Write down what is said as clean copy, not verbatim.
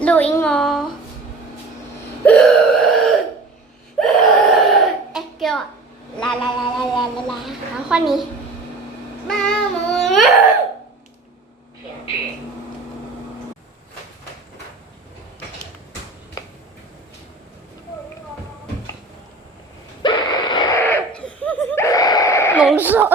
Luingo. Ê, kêu ạ. La. Khoan nhỉ. Ba mươi. Nóng sợ.